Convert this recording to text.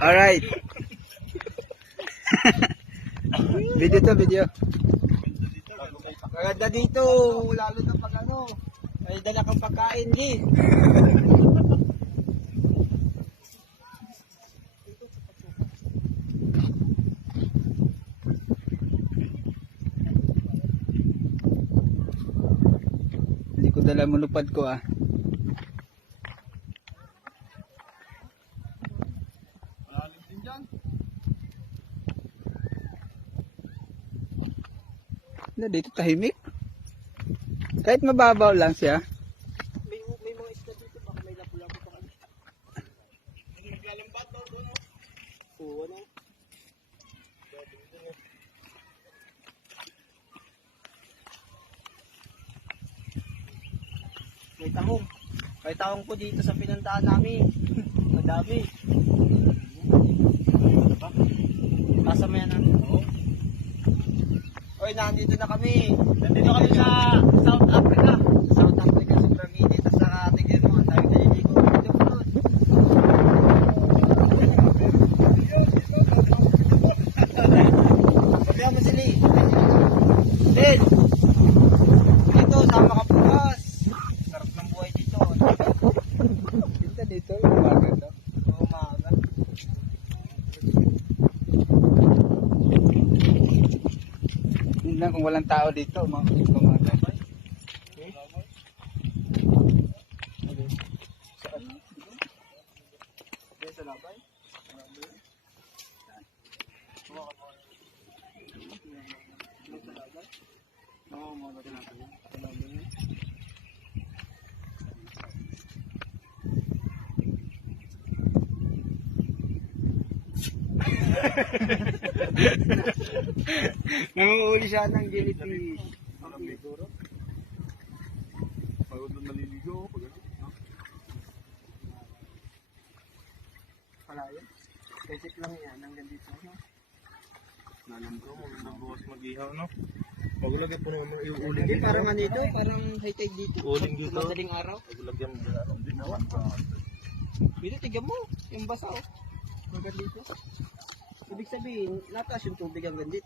Alright. Video to, video. Maganda dito, lalo na pag ano, may dala kang pagkain, Gi. Hindi ko dala mo lupad ko ah. Malalim din dyan. Dito tahimik. Kahit mababaw lang siya. May mga isda dito, baka may lapu-lapu pa kami. Naglalambat daw doon, no? Oo, ano? May tahong. May tahong po dito sa pinuntahan namin. Madami. Kasama yan natin. Oo. Oy, nandito na kami. Nandito kami sa South Africa. South Africa, sobrang init. Tapos nakatigil mo, ang dami naliligo. Dito po doon. Sabihan mo si Lee. Lee! Dito, sama ka bukas. Sarap ng buhay dito. Kita dito, umaga to. Oo, maaga. Yun lang kung walang tao dito, umaga. Sa labay. Oo, mga tinatawag. Nanguuli siya ng jellyfish. Siguro. Pagod na naliligo. Palayan. Basic lang yan. Hanggang dito. Nalambo mo, nagbukas mag-ihaw, no? Pagulagay po naman yung uling Hindi, dito. parang ano ito. Parang high tide dito. Uling dito. Madaling araw. Pagulagyan mo na lang din naman. Dito, tigyan mo. Yung basa, oh. Hanggang dito. Ibig sabihin, nataas yung tubig hanggang dito.